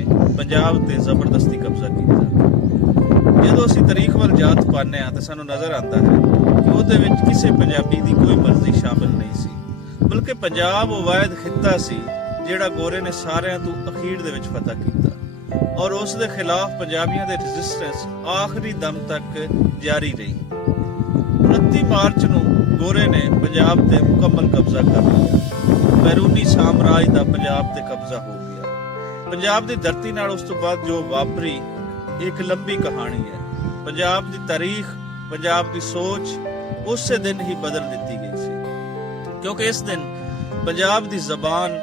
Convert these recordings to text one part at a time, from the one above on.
ਨੇ ਪੰਜਾਬ ਤੇ ਜ਼ਬਰਦਸਤੀ ਕਬਜ਼ਾ ਕੀਤਾ। ਜਦੋਂ ਅਸੀਂ ਤਾਰੀਖ ਵੱਲ ਯਾਦ ਪਾਉਂਦੇ ਹਾਂ ਤਾਂ ਸਾਨੂੰ ਨਜ਼ਰ ਆਉਂਦਾ ਹੈ ਕਿ ਉਹਦੇ ਵਿੱਚ ਕਿਸੇ ਪੰਜਾਬੀ ਦੀ ਕੋਈ ਮਰਜ਼ੀ ਸ਼ਾਮਿਲ ਨਹੀਂ ਸੀ, ਬਲਕਿ ਪੰਜਾਬ ਉਹ ਵਾਹਿਦ ਖਿੱਤਾ ਸੀ ਜਿਹੜਾ ਗੋਰੇ ਨੇ ਸਾਰਿਆਂ ਤੋਂ ਅਖੀਰ ਦੇ ਵਿੱਚ ਫਤਹ ਕੀਤਾ ਔਰ ਉਸ ਦੇ ਖਿਲਾਫ ਪੰਜਾਬੀਆਂ ਦੇ ਰੈਜ਼ਿਸਟੈਂਸ ਆਖਰੀ ਦਮ ਤੱਕ ਜਾਰੀ ਰਹੀ। 29 ਮਾਰਚ ਨੂੰ ਗੋਰੇ ਨੇ ਪੰਜਾਬ ਤੇ ਮੁਕੰਮਲ ਕਬਜ਼ਾ ਕਰ ਲਿਆ। ਬੈਰੂਨੀ ਸਾਮਰਾਜ ਦਾ ਪੰਜਾਬ ਤੇ ਕਬਜ਼ਾ ਹੋ ਗਿਆ। ਪੰਜਾਬ ਦੀ ਧਰਤੀ ਨਾਲ ਉਸ ਤੋਂ ਬਾਅਦ ਜੋ ਵਾਪਰੀ ਇੱਕ ਲੰਬੀ ਕਹਾਣੀ ਹੈ। ਪੰਜਾਬ ਦੀ ਤਾਰੀਖ, ਪੰਜਾਬ ਦੀ ਸੋਚ ਉਸੇ ਦਿਨ ਹੀ ਬਦਲ ਦਿੱਤੀ ਗਈ ਸੀ, ਕਿਉਂਕਿ ਇਸ ਦਿਨ ਪੰਜਾਬ ਦੀ ਜ਼ਬਾਨ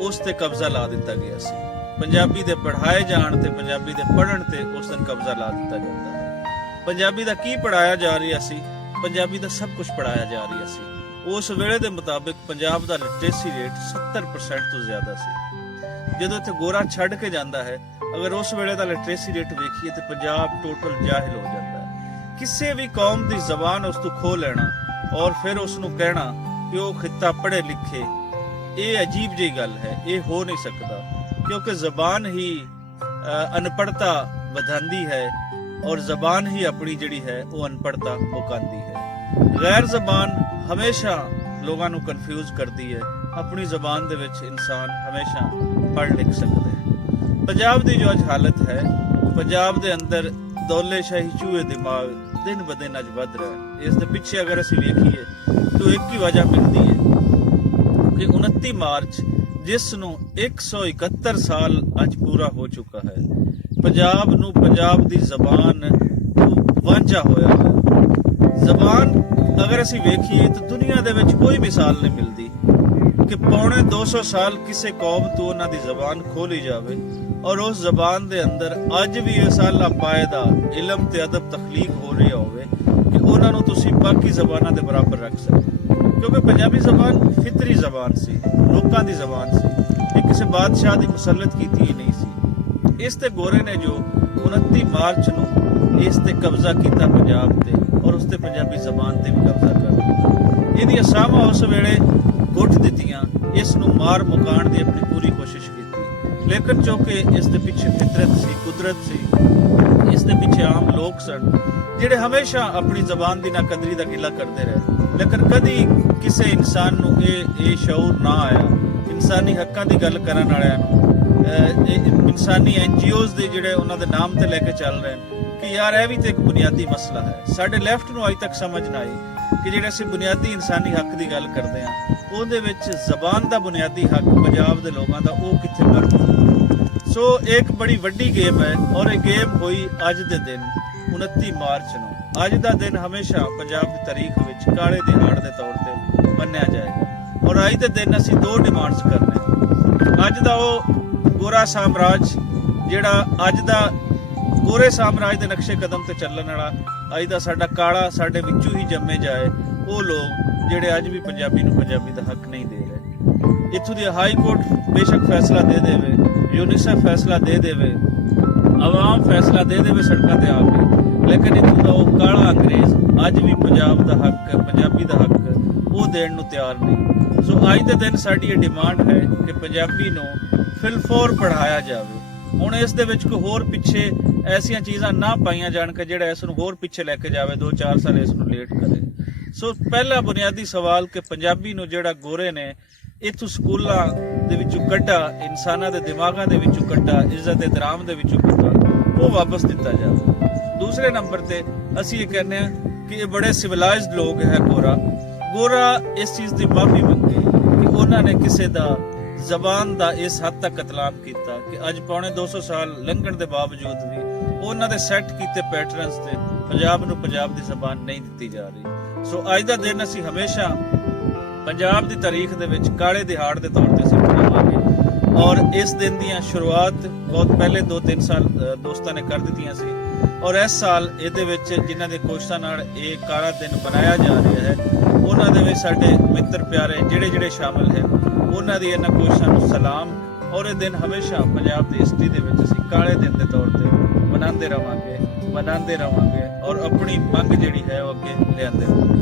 ਉਸ ਤੇ ਕਬਜ਼ਾ ਲਾ ਦਿੱਤਾ ਗਿਆ ਸੀ। ਪੰਜਾਬੀ ਦੇ ਪੜ੍ਹਾਏ ਜਾਣ ਤੇ ਪੰਜਾਬੀ ਦੇ ਪੜ੍ਹਨ ਤੇ ਉਸ ਦਿਨ ਕਬਜ਼ਾ ਲਾ ਦਿੱਤਾ ਜਾਂਦਾ ਹੈ। ਪੰਜਾਬੀ ਦਾ ਕੀ ਪੜ੍ਹਾਇਆ ਜਾ ਰਿਹਾ ਸੀ? ਪੰਜਾਬੀ ਦਾ ਸਭ ਕੁਝ ਪੜ੍ਹਾਇਆ ਜਾ ਰਿਹਾ ਸੀ। ਉਸ ਵੇਲੇ ਦੇ ਮੁਤਾਬਿਕ ਪੰਜਾਬ ਦਾ ਲਿਟਰੇਸੀ ਰੇਟ 70% ਤੋਂ ਜ਼ਿਆਦਾ ਸੀ। ਜਦੋਂ ਇੱਥੇ ਗੋਰਾ ਛੱਡ ਕੇ ਜਾਂਦਾ ਹੈ, ਅਗਰ ਉਸ ਵੇਲੇ ਦਾ ਲਿਟਰੇਸੀ ਰੇਟ ਵੇਖੀਏ ਤੇ ਪੰਜਾਬ ਟੋਟਲ ਜਾਹਿਲ ਹੋ ਜਾਂਦਾ ਹੈ। ਕਿਸੇ ਵੀ ਕੌਮ ਦੀ ਜ਼ਬਾਨ ਉਸ ਤੋਂ ਖੋਹ ਲੈਣਾ ਔਰ ਫਿਰ ਉਸ ਨੂੰ ਕਹਿਣਾ ਕਿ ਉਹ ਖਿੱਤਾ ਪੜ੍ਹੇ ਲਿਖੇ, ਇਹ ਅਜੀਬ ਜਿਹੀ ਗੱਲ ਹੈ। ਇਹ ਹੋ ਨਹੀਂ ਸਕਦਾ, ਕਿਉਂਕਿ ਜ਼ਬਾਨ ਹੀ ਅਨਪੜ੍ਹਤਾ ਵਧਾਉਂਦੀ ਹੈ ਔਰ ਜ਼ਬਾਨ ਹੀ ਆਪਣੀ ਜਿਹੜੀ ਹੈ ਉਹ ਅਨਪੜ੍ਹਤਾ ਮੁਕਾਉਂਦੀ ਹੈ। ਗੈਰ ਜ਼ਬਾਨ ਹਮੇਸ਼ਾ ਲੋਕਾਂ ਨੂੰ ਕਨਫਿਊਜ਼ ਕਰਦੀ ਹੈ। ਆਪਣੀ ਜ਼ਬਾਨ ਦੇ ਵਿੱਚ ਇਨਸਾਨ ਹਮੇਸ਼ਾ ਪੜ੍ਹ ਲਿਖ ਸਕਦਾ ਹੈ। ਪੰਜਾਬ ਦੀ ਜੋ ਅੱਜ ਹਾਲਤ ਹੈ, ਪੰਜਾਬ ਦੇ ਅੰਦਰ ਦੌਲੇ ਸ਼ਾਹੀ ਚੂਹੇ ਦਿਮਾਗ ਦਿਨ ਬ ਦਿਨ ਅੱਜ ਵੱਧ ਰਿਹਾ ਹੈ। ਇਸ ਦੇ ਪਿੱਛੇ ਅਗਰ ਅਸੀਂ ਵੇਖੀਏ ਤਾਂ ਇੱਕ ਹੀ ਵਜ੍ਹਾ ਮਿਲਦੀ ਹੈ ਕਿ 29 ਮਾਰਚ ਜਿਸ ਨੂੰ 171 ਸਾਲ ਅੱਜ ਪੂਰਾ ਹੋ ਚੁੱਕਾ ਹੈ, ਪੰਜਾਬ ਨੂੰ ਪੰਜਾਬ ਦੀ ਜ਼ਬਾਨ ਵਾਂਝਾ ਹੋਇਆ ਹੈ। ਜ਼ਬਾਨ ਅਗਰ ਅਸੀਂ ਵੇਖੀਏ ਤਾਂ ਦੁਨੀਆ ਦੇ ਵਿੱਚ ਕੋਈ ਮਿਸਾਲ ਨਹੀਂ ਮਿਲਦੀ ਕਿ ਪੌਣੇ 200 ਸਾਲ ਕਿਸੇ ਕੌਮ ਤੋਂ ਉਹਨਾਂ ਦੀ ਜ਼ਬਾਨ ਖੋਲੀ ਜਾਵੇ ਔਰ ਉਸ ਜ਼ਬਾਨ ਦੇ ਅੰਦਰ ਅੱਜ ਵੀ ਇਹ ਸਾਲਾ ਪਾਇਦਾ ਇਲਮ ਤੇ ਅਦਬ ਤਖਲੀਕ ਹੋ ਰਿਹਾ ਹੋਵੇ ਕਿ ਉਹਨਾਂ ਨੂੰ ਤੁਸੀਂ ਬਾਕੀ ਜ਼ਬਾਨਾਂ ਦੇ ਬਰਾਬਰ ਰੱਖ ਸਕੋ। ਕਿਉਂਕਿ ਪੰਜਾਬੀ ਜ਼ਬਾਨ ਫਿਤਰੀ ਜ਼ਬਾਨ ਸੀ, ਲੋਕਾਂ ਦੀ ਜ਼ਬਾਨ ਸੀ। ਇਹ ਕਿਸੇ ਬਾਦਸ਼ਾਹ ਦੀ ਮੁਸੱਲਤ ਕੀਤੀ ਹੀ ਨਹੀਂ ਸੀ। ਇਸ ਤੇ ਗੋਰੇ ਨੇ ਜੋ 29 ਮਾਰਚ ਨੂੰ ਇਸ ਤੇ ਕਬਜ਼ਾ ਕੀਤਾ ਪੰਜਾਬ ਤੇ ਔਰ ਉਸ ਤੇ ਪੰਜਾਬੀ ਜ਼ਬਾਨ ਤੇ ਵੀ ਕਬਜ਼ਾ ਕਰ ਦਿੱਤਾ। ਇਹਦੀ ਅਸਾਮਾਂ ਉਸ ਵੇਲੇ ਗੁੱਟ ਦਿੱਤੀਆਂ, ਇਸ ਨੂੰ ਮਾਰ ਮੁਕਾਉਣ ਦੀ ਆਪਣੀ ਪੂਰੀ ਕੋਸ਼ਿਸ਼ ਕੀਤੀ, ਲੇਕਿਨ ਚੌਂਕੇ ਇਸ ਦੇ ਪਿੱਛੇ ਫਿਤਰਤ ਸੀ, ਕੁਦਰਤ ਸੀ। ਇਸ ਦੇ ਪਿੱਛੇ ਆਮ ਲੋਕ ਸਨ ਜਿਹੜੇ ਹਮੇਸ਼ਾ ਆਪਣੀ ਜ਼ਬਾਨ ਦੀ ਨਾਕਦਰੀ ਦਾ ਗਿਲਾ ਕਰਦੇ ਰਹੇ, ਲੇਕਿਨ ਕਦੀ ਕਿਸੇ ਇਨਸਾਨ ਨੂੰ ਇਹ ਸ਼ਊਰ ਨਾ ਆਇਆ। ਇਨਸਾਨੀ ਹੱਕਾਂ ਦੀ ਗੱਲ ਕਰਨ ਵਾਲਿਆਂ ਨੂੰ, ਇਨਸਾਨੀ NGOs ਦੇ ਜਿਹੜੇ ਉਹਨਾਂ ਦੇ ਨਾਮ ਤੇ ਲੈ ਕੇ ਚੱਲ ਰਹੇ ਨੇ ਕਿ ਯਾਰ ਇਹ ਵੀ ਤੇ ਇੱਕ ਬੁਨਿਆਦੀ ਮਸਲਾ ਹੈ। ਸਾਡੇ ਲੈਫਟ ਨੂੰ ਅਜੇ ਤੱਕ ਸਮਝ ਨਾ ਆਈ ਕਿ ਜਿਹੜੇ ਅਸੀਂ ਬੁਨਿਆਦੀ ਇਨਸਾਨੀ ਹੱਕ ਦੀ ਗੱਲ ਕਰਦੇ ਹਾਂ, ਉਹਦੇ ਵਿੱਚ ਜ਼ਬਾਨ ਦਾ ਬੁਨਿਆਦੀ ਹੱਕ ਪੰਜਾਬ ਦੇ ਲੋਕਾਂ ਦਾ ਉਹ ਕਿੱਥੇ ਮਰ। ਸੋ ਇੱਕ ਬੜੀ ਵੱਡੀ ਗੇਮ ਹੈ ਔਰ ਇਹ ਗੇਮ ਹੋਈ ਅੱਜ ਦੇ ਦਿਨ 29 ਮਾਰਚ ਨੂੰ। ਅੱਜ ਦਾ ਦਿਨ ਹਮੇਸ਼ਾ ਪੰਜਾਬ ਦੀ ਤਾਰੀਖ ਵਿੱਚ ਕਾਲੇ ਦਿਹਾੜ ਦੇ ਤੌਰ ਤੇ ਮੰਨਿਆ ਜਾਏਗਾ ਔਰ ਅੱਜ ਦੇ ਦਿਨ ਅਸੀਂ ਦੋ ਡਿਮਾਂਡਸ ਕਰਨੇ। ਅੱਜ ਦਾ ਉਹ ਗੋਰਾ ਸਾਮਰਾਜ ਜਿਹੜਾ ਅੱਜ ਦਾ ਗੋਰੇ ਸਾਮਰਾਜ ਦੇ ਨਕਸ਼ੇ ਕਦਮ ਤੇ ਚੱਲਣ ਵਾਲਾ, ਅੱਜ ਦਾ ਸਾਡਾ ਕਾਲਾ ਸਾਡੇ ਵਿੱਚੋਂ ਹੀ ਜੰਮੇ ਜਾਏ ਉਹ ਲੋਕ ਜਿਹੜੇ ਅੱਜ ਵੀ ਪੰਜਾਬੀ ਨੂੰ ਪੰਜਾਬੀ ਦਾ ਹੱਕ ਨਹੀਂ ਦੇ ਰਹੇ। ਇੱਥੋਂ ਦੀ ਹਾਈ ਕੋਰਟ ਬੇਸ਼ੱਕ ਫੈਸਲਾ ਦੇ ਦੇਵੇ, ਯੂਨੀਸੈਫ ਫੈਸਲਾ ਦੇ ਦੇਵੇ, ਆਵਾਮ ਫੈਸਲਾ ਦੇ ਦੇਵੇ ਸੜਕਾਂ ਤੇ ਆ ਕੇ, ਲੇਕਿਨ ਇੱਥੋਂ ਦਾ ਉਹ ਕਾਲਾ ਅੰਗਰੇਜ਼ ਅੱਜ ਵੀ ਪੰਜਾਬ ਦਾ ਹੱਕ, ਪੰਜਾਬੀ ਦਾ ਹੱਕ ਉਹ ਦੇਣ ਨੂੰ ਤਿਆਰ ਨਹੀਂ। ਸੋ ਅੱਜ ਦੇ ਦਿਨ ਸਾਡੀ ਇਹ ਡਿਮਾਂਡ ਹੈ ਕਿ ਪੰਜਾਬੀ ਨੂੰ ਫਿਲਫੋਰ ਪੜ੍ਹਾਇਆ ਜਾਵੇ। ਹੁਣ ਇਸ ਦੇ ਵਿੱਚ ਕੋਈ ਹੋਰ ਪਿੱਛੇ ਐਸੀਆਂ ਚੀਜ਼ਾਂ ਨਾ ਪਾਈਆਂ ਜਾਣ ਕਿ ਜਿਹੜਾ ਇਸ ਨੂੰ ਹੋਰ ਪਿੱਛੇ ਲੈ ਕੇ ਜਾਵੇ, 2-4 ਸਾਲ ਇਸ ਨੂੰ ਲੇਟ ਕਰੇ। ਸੋ ਪਹਿਲਾ ਬੁਨਿਆਦੀ ਸਵਾਲ ਕਿ ਪੰਜਾਬੀ ਨੂੰ ਜਿਹੜਾ ਗੋਰੇ ਨੇ ਇੱਥੋਂ ਸਕੂਲਾਂ ਦੇ ਵਿੱਚੋਂ ਕੱਢਾ, ਇਨਸਾਨਾਂ ਦੇ ਦਿਮਾਗਾਂ ਦੇ ਵਿੱਚੋਂ ਕੱਢਾ, ਇੱਜ਼ਤ ਇਤਰਾਮ ਦੇ ਵਿੱਚੋਂ ਕੱਢਾ, ਉਹ ਵਾਪਸ ਦਿੱਤਾ ਜਾਵੇ। ਦੂਸਰੇ ਨੰਬਰ ਤੇ ਅਸੀਂ ਇਹ ਕਹਿੰਦੇ ਹਾਂ ਕਿ ਇਹ ਬੜੇ ਸਿਵਲਾਈਜ਼ਡ ਲੋਕ ਹੈ ਗੋਰਾ ਇਸ ਚੀਜ਼ ਦੀ ਮਾਫੀ ਮੰਗੇ ਕਿ ਉਹਨਾਂ ਨੇ ਕਿਸੇ ਦਾ ਜ਼ਬਾਨ ਦਾ ਇਸ ਹੱਦ ਤੱਕ ਕਤਲਾਮ ਕੀਤਾ ਕਿ ਅੱਜ ਪੌਣੇ 200 ਸਾਲ ਲੰਘਣ ਦੇ ਬਾਵਜੂਦ ਵੀ ਉਹਨਾਂ ਦੇ ਸੈੱਟ ਕੀਤੇ ਪੈਟਰਨਸ ਤੇ ਪੰਜਾਬ ਨੂੰ ਪੰਜਾਬ ਦੀ ਜ਼ਬਾਨ ਨਹੀਂ ਦਿੱਤੀ ਜਾ ਰਹੀ। ਸੋ ਅੱਜ ਦਾ ਦਿਨ ਅਸੀਂ ਹਮੇਸ਼ਾ ਪੰਜਾਬ ਦੀ ਤਾਰੀਖ ਦੇ ਵਿੱਚ ਕਾਲੇ ਦਿਹਾੜ ਦੇ ਤੌਰ ਤੇ ਅਸੀਂ ਮਨਾਵਾਂਗੇ ਔਰ ਇਸ ਦਿਨ ਦੀਆਂ ਸ਼ੁਰੂਆਤ ਬਹੁਤ ਪਹਿਲੇ 2-3 ਸਾਲ ਦੋਸਤਾਂ ਨੇ ਕਰ ਦਿੱਤੀਆਂ ਸੀ ਔਰ ਇਸ ਸਾਲ ਇਹਦੇ ਵਿੱਚ ਜਿਨ੍ਹਾਂ ਦੇ ਕੋਸ਼ਿਸ਼ਾਂ ਨਾਲ ਇਹ ਕਾਲਾ ਦਿਨ ਮਨਾਇਆ ਜਾ ਰਿਹਾ ਹੈ, ਉਹਨਾਂ ਦੇ ਵਿੱਚ ਸਾਡੇ ਮਿੱਤਰ ਪਿਆਰੇ ਜਿਹੜੇ ਸ਼ਾਮਲ ਹੈ, ਉਹਨਾਂ ਦੀ ਇਹਨਾਂ ਕੋਸ਼ਿਸ਼ਾਂ ਨੂੰ ਸਲਾਮ। ਔਰ ਇਹ ਦਿਨ ਹਮੇਸ਼ਾ ਪੰਜਾਬ ਦੀ ਹਿਸਟਰੀ ਦੇ ਵਿੱਚ ਅਸੀਂ ਕਾਲੇ ਦਿਨ ਦੇ ਤੌਰ ਤੇ ਮਨਾਉਂਦੇ ਰਵਾਂਗੇ ਔਰ ਆਪਣੀ ਮੰਗ ਜਿਹੜੀ ਹੈ ਉਹ ਅੱਗੇ ਲਿਆਂਦੇ ਰਹਾਂਗੇ।